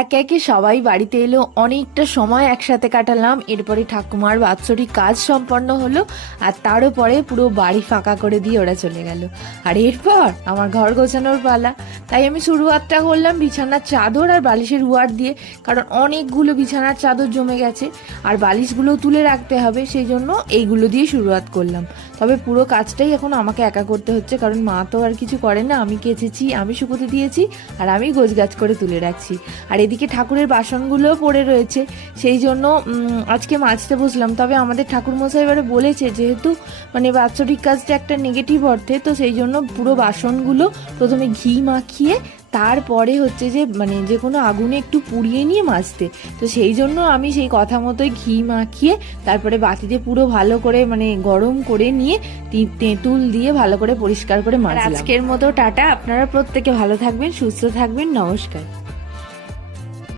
একে একে সবাই বাড়িতে এলো, অনেকটা সময় একসাথে কাটালাম। এরপরে ঠাকুমার বাৎসরিক কাজ সম্পন্ন হলো, আর তারও পরে পুরো বাড়ি ফাঁকা করে দিয়ে ওরা চলে গেল। আর এরপর আমার ঘর গোছানোর পালা। তাই আমি শুরুয়াতটা করলাম বিছানার চাদর আর বালিশের উয়ার দিয়ে, কারণ অনেকগুলো বিছানার চাদর জমে গেছে আর বালিশগুলো তুলে রাখতে হবে, সেই জন্য এইগুলো দিয়ে শুরুয়াত করলাম। তবে পুরো কাজটাই এখন আমাকে একা করতে হচ্ছে, কারণ মা তো আর কিছু করে না। আমি কেচেছি, আমি শুকোতে দিয়েছি, আর আমি গোছগাছ করে তুলে রাখছি। আর এদিকে ঠাকুরের বাসনগুলোও পড়ে রয়েছে, সেই জন্য আজকে মাজতে বসলাম। তবে আমাদের ঠাকুরমশাই এবারে বলেছে, যেহেতু মানে বাৎসরিক কাজটা একটা নেগেটিভ অর্থে, তো সেই জন্য পুরো বাসনগুলো প্রথমে ঘি মাখিয়ে তারপরে হচ্ছে যে মানে যে কোনো আগুনে একটু পুড়িয়ে নিয়ে মাজতে। তো সেই জন্য আমি সেই কথা মতোই ঘি মাখিয়ে তারপরে বাটিতে পুরো ভালো করে মানে গরম করে নিয়ে তেঁতুল দিয়ে ভালো করে পরিষ্কার করে মাজলাম। আজকের মতো টাটা। আপনারা প্রত্যেকে ভালো থাকবেন, সুস্থ থাকবেন। নমস্কার।